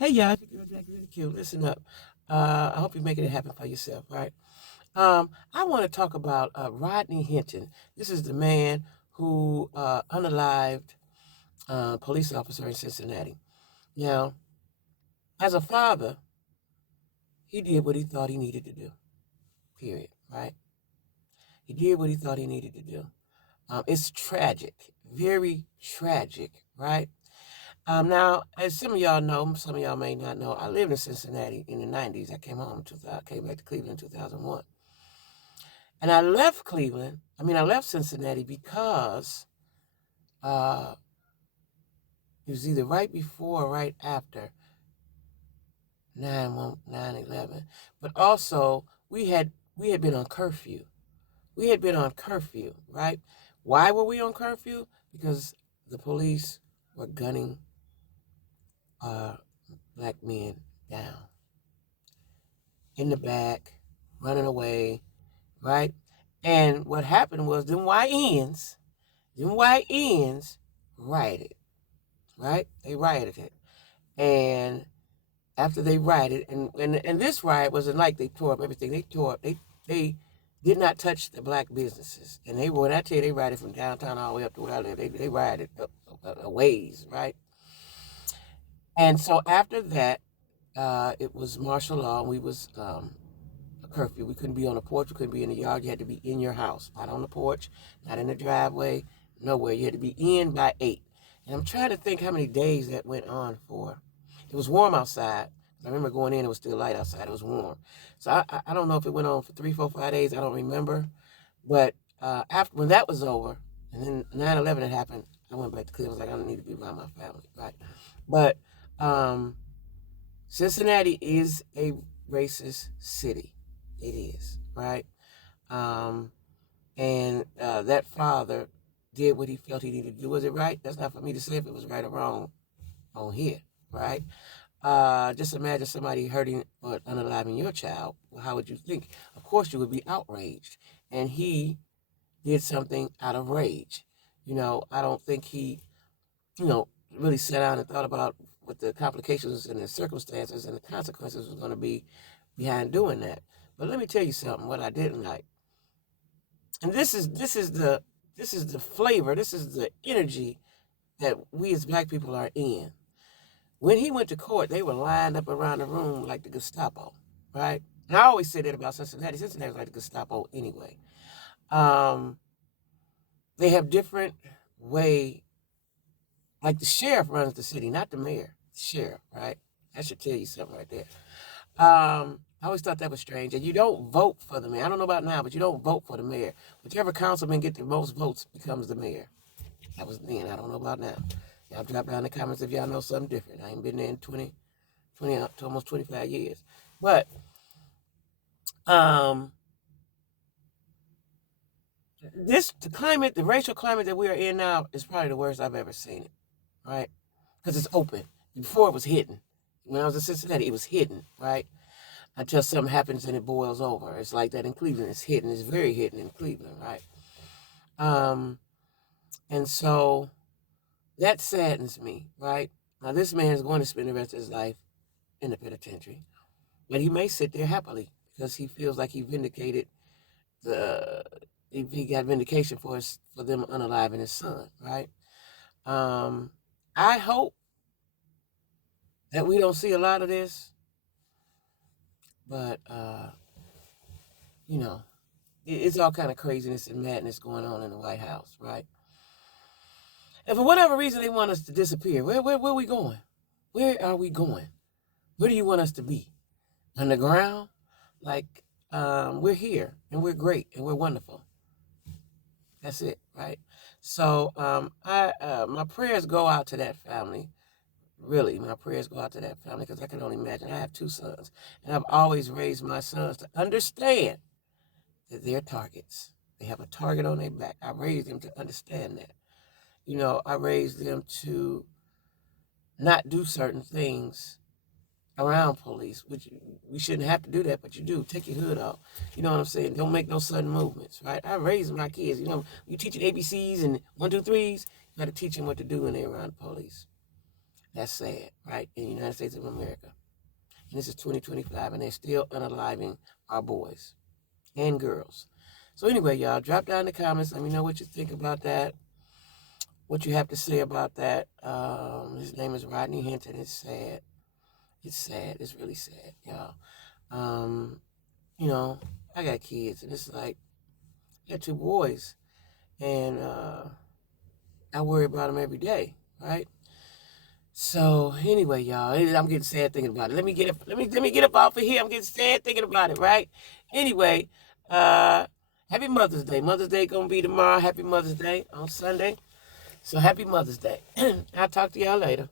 Hey, y'all, it's your girl Jackie, really cute. Listen up. I hope you're making it happen for yourself, right? I want to talk about Rodney Hinton. This is the man who unalived police officer in Cincinnati. Now, as a father, he did what he thought he needed to do. Period. Right? He did what he thought he needed to do. It's tragic, very tragic, right? Now, as some of y'all know, some of y'all may not know, I lived in Cincinnati in the 90s. I came home in 2000, came back to Cleveland in 2001. And I left I left Cincinnati because uh, it was either right before or right after 9/11. But also, we had been on curfew. We had been on curfew, right? Why were we on curfew? Because the police were gunning uh, black men down in the back, running away, right? And what happened was them white ends rioted, right? They rioted it. And after they rioted, and this riot wasn't like they tore up everything. They did not touch the black businesses. And when I tell you they rioted from downtown all the way up to where I live, they rioted a ways, right? And so after that, it was martial law, and we was a curfew. We couldn't be on the porch. We couldn't be in the yard. You had to be in your house, not on the porch, not in the driveway, nowhere. You had to be in by 8. And I'm trying to think how many days that went on for. It was warm outside. I remember going in, it was still light outside. It was warm. So I don't know if it went on for 3, 4, 5 days. I don't remember. But after when that was over, and then 9/11 had happened, I went back to Cleveland. I was like, I don't need to be around my family, right? But um, Cincinnati is a racist city. It is, right? Um, and that father did what he felt he needed to do. Was it right? That's not for me to say if it was right or wrong on here, right? Just imagine somebody hurting or unaliving your child. Well, how would you think? Of course, you would be outraged. And he did something out of rage. I don't think he, really sat down and thought about what the complications and the circumstances and the consequences was going to be behind doing that. But let me tell you something. What I didn't like, and this is the flavor. This is the energy that we as black people are in. When he went to court, they were lined up around the room like the Gestapo, right? And I always say that about Cincinnati. Cincinnati's like the Gestapo anyway. Um, they have different way. Like the sheriff runs the city, not the mayor. The sheriff, right? That should tell you something right there. I always thought that was strange. And you don't vote for the mayor. I don't know about now, but you don't vote for the mayor. Whichever councilman get the most votes becomes the mayor. That was then. I don't know about now. Y'all drop down in the comments if y'all know something different. I ain't been there in 20 to almost 25 years. But the racial climate that we are in now is probably the worst I've ever seen it, right? Because it's open. Before it was hidden. When I was in Cincinnati, it was hidden, right? Until something happens and it boils over. It's like that in Cleveland. It's hidden. It's very hidden in Cleveland, right? And so that saddens me, right? Now, this man is going to spend the rest of his life in the penitentiary, but he may sit there happily because he feels like he vindicated he got vindication for them unaliving his son, right? I hope that we don't see a lot of this, but it's all kind of craziness and madness going on in the White House, right? And for whatever reason they want us to disappear, where are we going? Where are we going? Where do you want us to be? On the ground? Like, we're here and we're great and we're wonderful. That's it, right? So my prayers go out to that family. Really, my prayers go out to that family because I can only imagine. I have 2 sons, and I've always raised my sons to understand that they're targets. They have a target on their back. I raised them to understand that. I raised them to not do certain things around police, which we shouldn't have to do that, but you do. Take your hood off. You know what I'm saying? Don't make no sudden movements, right? I raised my kids. You teach ABCs and 1, 2, 3s. You got to teach them what to do when they're around the police. That's sad, right? In the United States of America. And this is 2025, and they're still unaliving our boys and girls. So anyway, y'all, drop down in the comments. Let me know what you think about that, what you have to say about that. His name is Rodney Hinton. It's sad. It's sad. It's really sad, y'all. You know, I got kids, and it's like, I got two boys, and I worry about them every day, right? So anyway, y'all, I'm getting sad thinking about it. Let me get up off of here. I'm getting sad thinking about it, right? Anyway, happy Mother's Day. Mother's Day gonna be tomorrow. Happy Mother's Day on Sunday. So happy Mother's Day. I'll talk to y'all later.